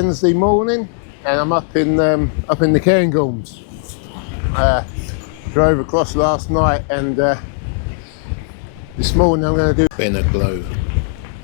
Wednesday morning, and I'm up in the Cairngorms. Drove across last night, and this morning I'm going to do Beinn Ghlo.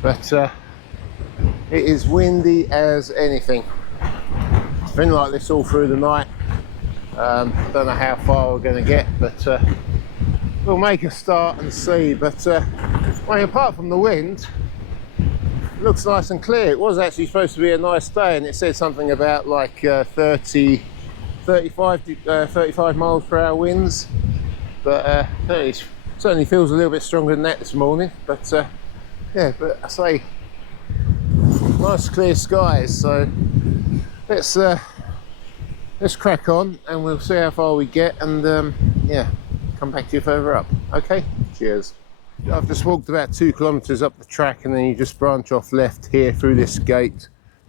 But it is windy as anything. It's been like this all through the night. Don't know how far we're going to get, but we'll make a start and see. But well, apart from the wind, it looks nice and clear. It was actually supposed to be a nice day, and it said something about like 35 miles per hour winds, but it certainly feels a little bit stronger than that this morning. But yeah, but I say nice clear skies, so let's crack on and we'll see how far we get, and yeah, come back to you further up. Okay, cheers. I've just walked about 2 kilometres up the track, and then you just branch off left here through this gate.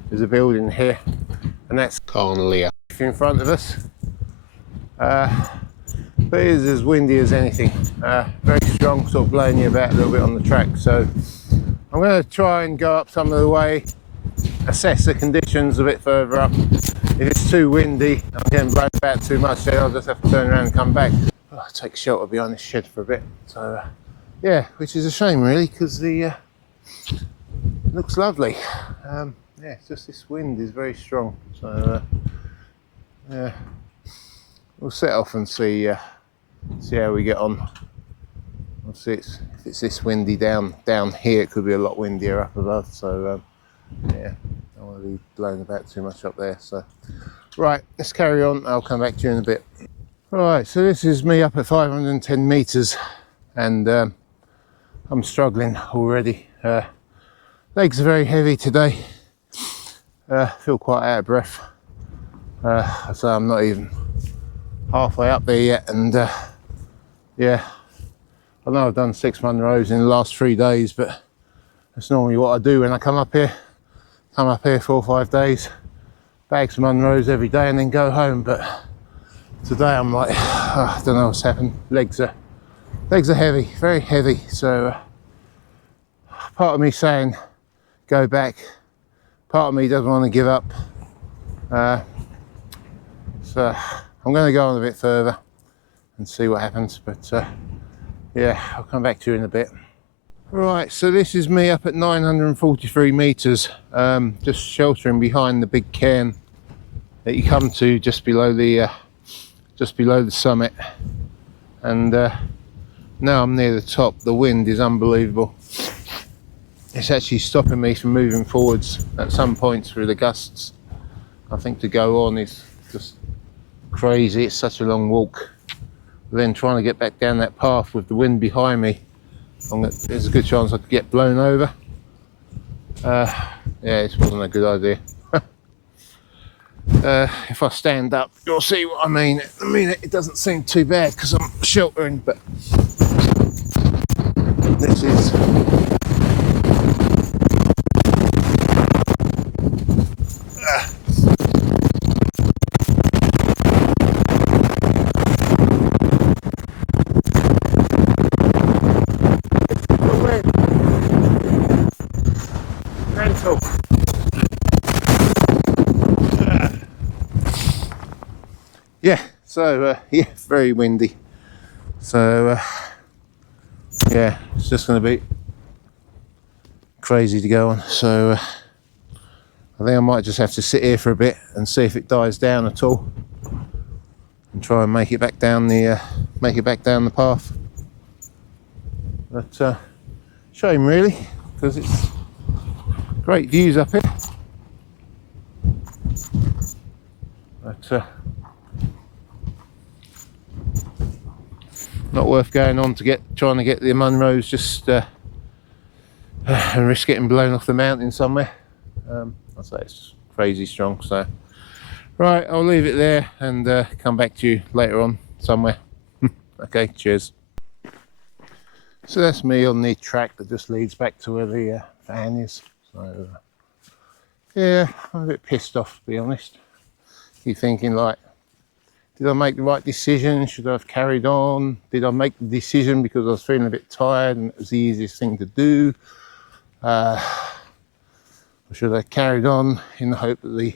There's a building here, and that's Carn Liath in front of us. But it is as windy as anything. Very strong, sort of blowing you about a little bit on the track. So I'm going to try and go up some of the way, assess the conditions a bit further up. If it's too windy, I'm getting blown about too much, then I'll just have to turn around and come back. I'll take shelter behind this shed for a bit. So yeah, which is a shame really, because the looks lovely. Yeah, it's just this wind is very strong. So yeah, we'll set off and see how we get on. We'll see. If it's this windy down here, it could be a lot windier up above. So yeah, I don't want to be blown about too much up there. So right, let's carry on. I'll come back to you in a bit. All right, so this is me up at 510 meters, and I'm struggling already. Legs are very heavy today. Feel quite out of breath. So I'm not even halfway up there yet, and yeah, I know I've done 6 Munros in the last 3 days, but that's normally what I do when I come up here. Come up here 4 or 5 days, bag some Munros every day, and then go home. But today I'm like, I don't know what's happened. Legs are heavy, very heavy. So part of me saying go back, part of me doesn't want to give up. So I'm going to go on a bit further and see what happens. But yeah, I'll come back to you in a bit. Right, so this is me up at 943 meters, just sheltering behind the big cairn that you come to just below the summit. And now I'm near the top. The wind is unbelievable. It's actually stopping me from moving forwards at some points through the gusts. I think to go on is just crazy. It's such a long walk. But then trying to get back down that path with the wind behind me, there's a good chance I could get blown over. Yeah, this wasn't a good idea. If I stand up, you'll see what I mean. At the minute, it doesn't seem too bad because I'm sheltering, but this is mental. Yeah, so yeah, very windy. So yeah, it's just going to be crazy to go on. So I think I might just have to sit here for a bit and see if it dies down at all, and try and make it back down the path. But shame really, because it's great views up here. But not worth going on to trying to get the Munros, just and risk getting blown off the mountain somewhere. I'd say it's just crazy strong. So right, I'll leave it there and come back to you later on somewhere. Okay, cheers. So that's me on the track that just leads back to where the fan is. So yeah, I'm a bit pissed off, to be honest. Keep thinking like, did I make the right decision? Should I have carried on? Did I make the decision because I was feeling a bit tired and it was the easiest thing to do? Or should I have carried on in the hope that the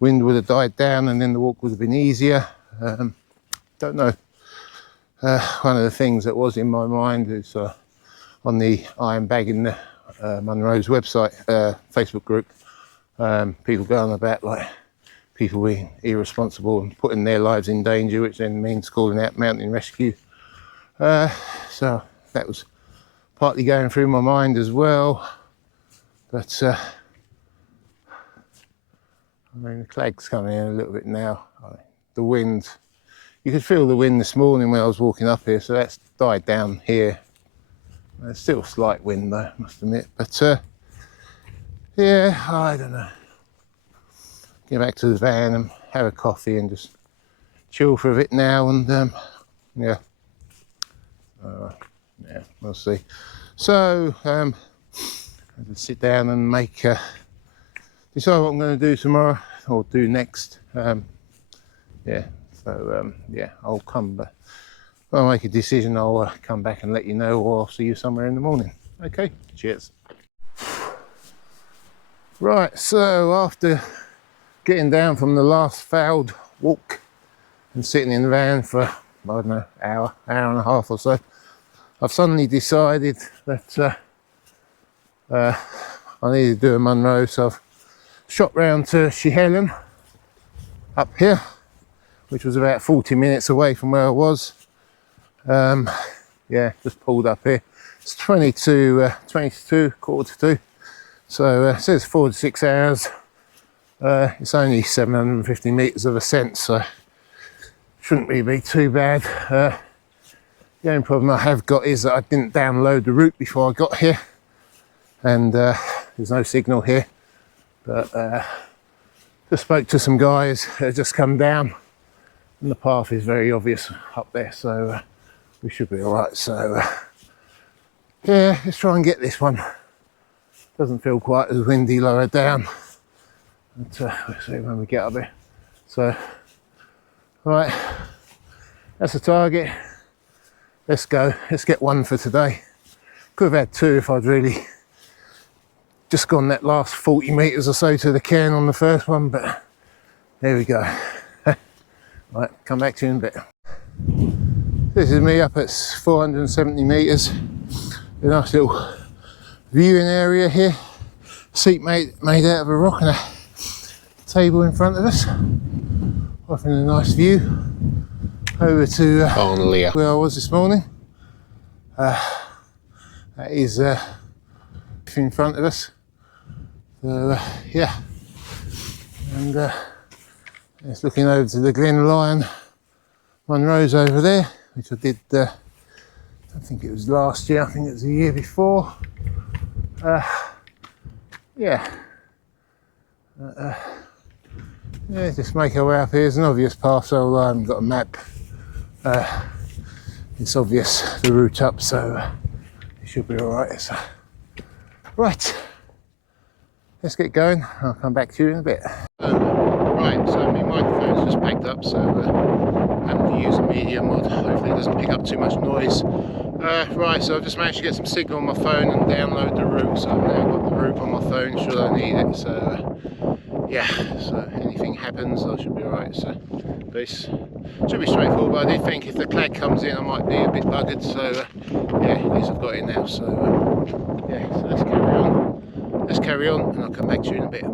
wind would have died down and then the walk would have been easier? Don't know. One of the things that was in my mind is on the Iron Bagging Munro's website, Facebook group, people going about like people being irresponsible and putting their lives in danger, which then means calling out mountain rescue. So that was partly going through my mind as well. But I mean, the clag's coming in a little bit now. The wind, you could feel the wind this morning when I was walking up here, so that's died down here. There's still a slight wind though, I must admit. But yeah, I don't know. Get back to the van and have a coffee and just chill for a bit now, and yeah, yeah, we'll see. So I'll just sit down and make decide what I'm going to do tomorrow or do next. Yeah, so yeah, I'll come back. When I make a decision, I'll come back and let you know, or I'll see you somewhere in the morning. Okay, cheers. Right, so after getting down from the last failed walk and sitting in the van for, I don't know, hour and a half or so, I've suddenly decided that I need to do a Munro, so I've shot round to Schellion up here, which was about 40 minutes away from where I was. Yeah, just pulled up here. It's 22, quarter to 2. So it says 4 to 6 hours. It's only 750 metres of ascent, so shouldn't really be too bad. The only problem I have got is that I didn't download the route before I got here, and there's no signal here. But just spoke to some guys who had just come down, and the path is very obvious up there, so we should be all right. So yeah, let's try and get this one. Doesn't feel quite as windy lower down, but we'll see when we get up there. So right, that's the target. Let's go. Let's get one for today. Could have had two if I'd really just gone that last 40 metres or so to the cairn on the first one, but there we go. Right, come back to you in a bit. This is me up at 470 metres. A nice little viewing area here. Seat made out of a rock and a table in front of us. Offering a nice view over to Carn Liath, where I was this morning. That is in front of us. So yeah, and it's looking over to the Glen Munro's over there, which I did. I think it was last year. I think it was the year before. Yeah. Yeah, just make our way up here. There's an obvious path, so I haven't got a map. It's obvious the route up, so it should be all right. So, right, let's get going. I'll come back to you in a bit. Right, so my microphone's just packed up, so I'm having to use a media mod. Hopefully it doesn't pick up too much noise. Right, so I've just managed to get some signal on my phone and download the route, so I've now got the route on my phone should I need it. So yeah, so anything happens I should be alright. So this should be straightforward, but I did think if the clag comes in I might be a bit buggered, so yeah, at least I've got it now. So yeah, so let's carry on and I'll come back to you in a bit.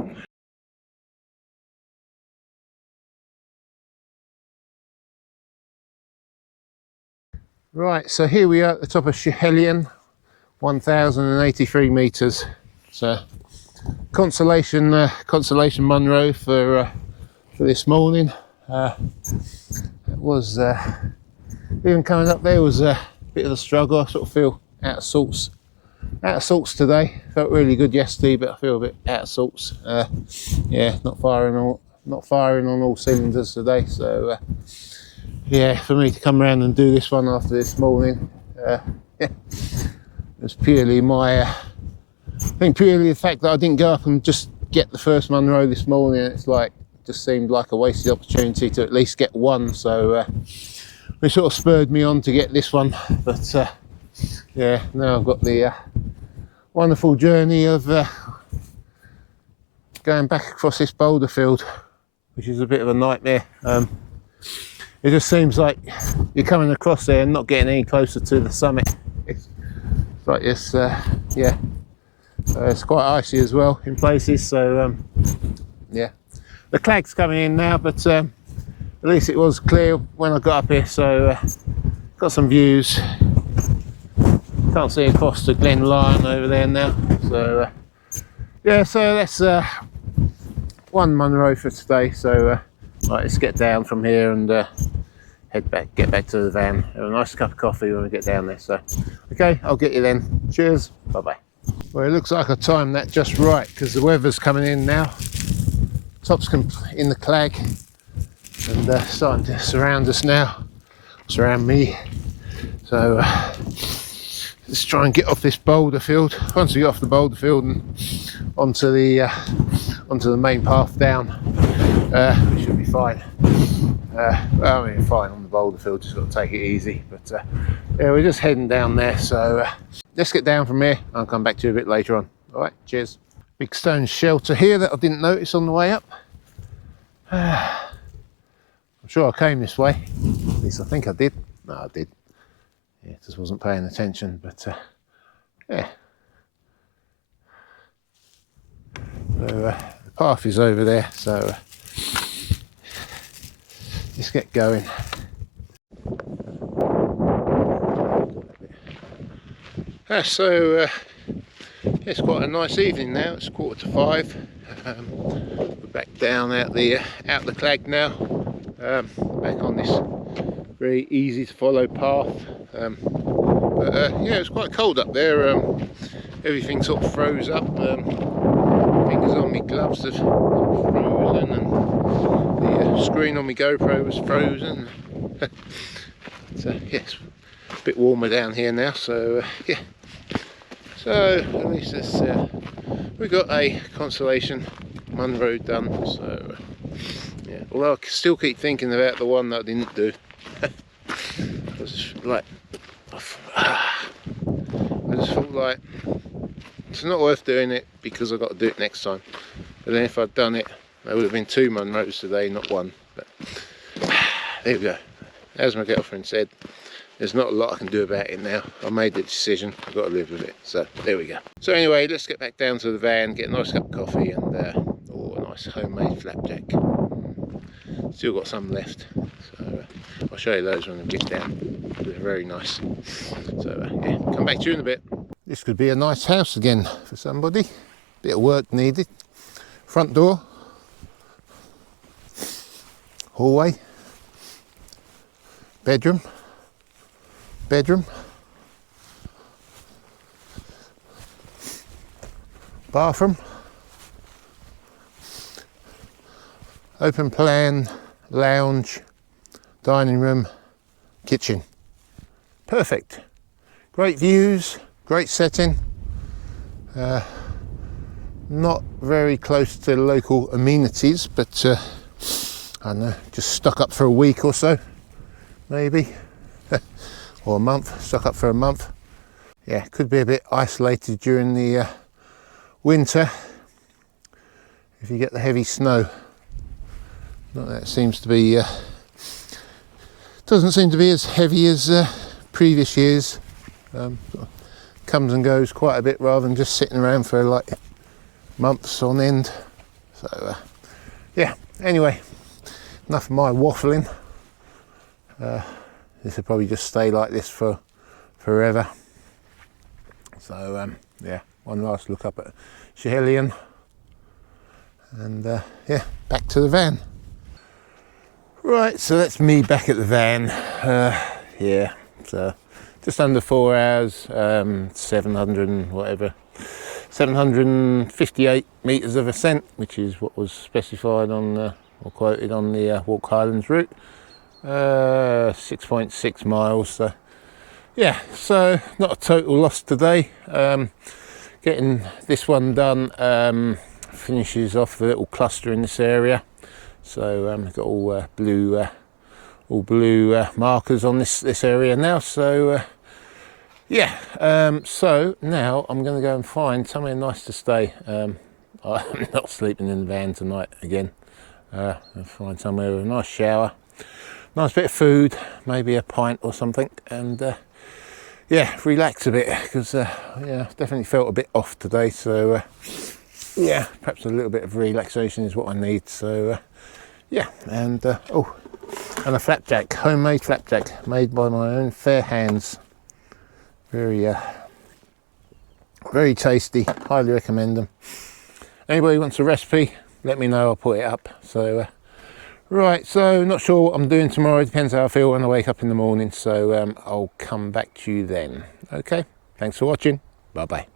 Right, so here we are at the top of Schellion, 1,083 metres. So consolation Munro for this morning. It was even coming up there was a bit of a struggle. I sort of feel out of sorts today. Felt really good yesterday, but I feel a bit out of sorts. Yeah, not firing on all cylinders today. So yeah, for me to come around and do this one after this morning, yeah, it was purely my I think purely the fact that I didn't go up and just get the first Munro this morning. It's like, just seemed like a wasted opportunity to at least get one. So it sort of spurred me on to get this one. But yeah, now I've got the wonderful journey of going back across this boulder field, which is a bit of a nightmare. It just seems like you're coming across there and not getting any closer to the summit. It's like this, yeah. It's quite icy as well in places, so yeah. The clag's coming in now, but at least it was clear when I got up here, so got some views. Can't see across to Glen Lyon over there now, so yeah, so that's one Munro for today. So right, let's get down from here and get back to the van, have a nice cup of coffee when we get down there. So okay, I'll get you then. Cheers, bye bye. Well, it looks like I timed that just right because the weather's coming in now. Top's in the clag and starting to surround us now, surround me. So let's try and get off this boulder field. Once we get off the boulder field and onto the main path down, we should be fine. Well, I mean, fine on the boulder field, just got to take it easy. But yeah, we're just heading down there, so let's get down from here. I'll come back to you a bit later on. All right, cheers. Big stone shelter here that I didn't notice on the way up. I'm sure I came this way, at least I think I did. No, I did. Yeah, just wasn't paying attention, but yeah. So the path is over there, so let's get going. So it's quite a nice evening now. It's 4:45. We're back down out the clag now. Back on this very easy to follow path. But yeah, it was quite cold up there. Everything sort of froze up. Fingers on my gloves have sort of frozen, and the screen on my GoPro was frozen. So yes, a bit warmer down here now. So yeah. So at least it's, we got a consolation Munro done. So yeah, although I still keep thinking about the one that I didn't do. I was like, I just felt like it's not worth doing it because I've got to do it next time. But then if I'd done it, there would have been 2 Munros today, not 1. But there we go. As my girlfriend said, there's not a lot I can do about it now. I made the decision, I've got to live with it. So there we go. So anyway, let's get back down to the van, get a nice cup of coffee and a nice homemade flapjack. Still got some left. So I'll show you those when we get down. They're very nice. So yeah, come back to you in a bit. This could be a nice house again for somebody. Bit of work needed. Front door. Hallway. Bedroom. Bathroom. Open plan, lounge, dining room, kitchen. Perfect. Great views, great setting. Not very close to the local amenities, but I don't know, just stuck up for a week or so, maybe. Or a month, stuck up for a month. Yeah, could be a bit isolated during the winter if you get the heavy snow. Not that it seems to be, doesn't seem to be as heavy as previous years. Comes and goes quite a bit rather than just sitting around for like months on end. So yeah, anyway, enough of my waffling. This will probably just stay like this for forever. So yeah, one last look up at Schellion, and yeah, back to the van. Right, so that's me back at the van. Yeah, so just under 4 hours, 700 and whatever, 758 metres of ascent, which is what was specified on or quoted on the Walk Highlands route. 6.6 miles. So yeah, so not a total loss today. Getting this one done finishes off the little cluster in this area. So we've got all blue markers on this area now. So yeah, so now I'm going to go and find somewhere nice to stay. I'm not sleeping in the van tonight again. I'll find somewhere with a nice shower, nice bit of food, maybe a pint or something, and yeah, relax a bit, because yeah, definitely felt a bit off today. So yeah, perhaps a little bit of relaxation is what I need. So yeah, and oh, and a flapjack, homemade flapjack, made by my own fair hands. Very very tasty, highly recommend them. Anybody wants a recipe, let me know, I'll put it up. So right, so not sure what I'm doing tomorrow, depends how I feel when I wake up in the morning. So I'll come back to you then. Okay, thanks for watching, bye bye.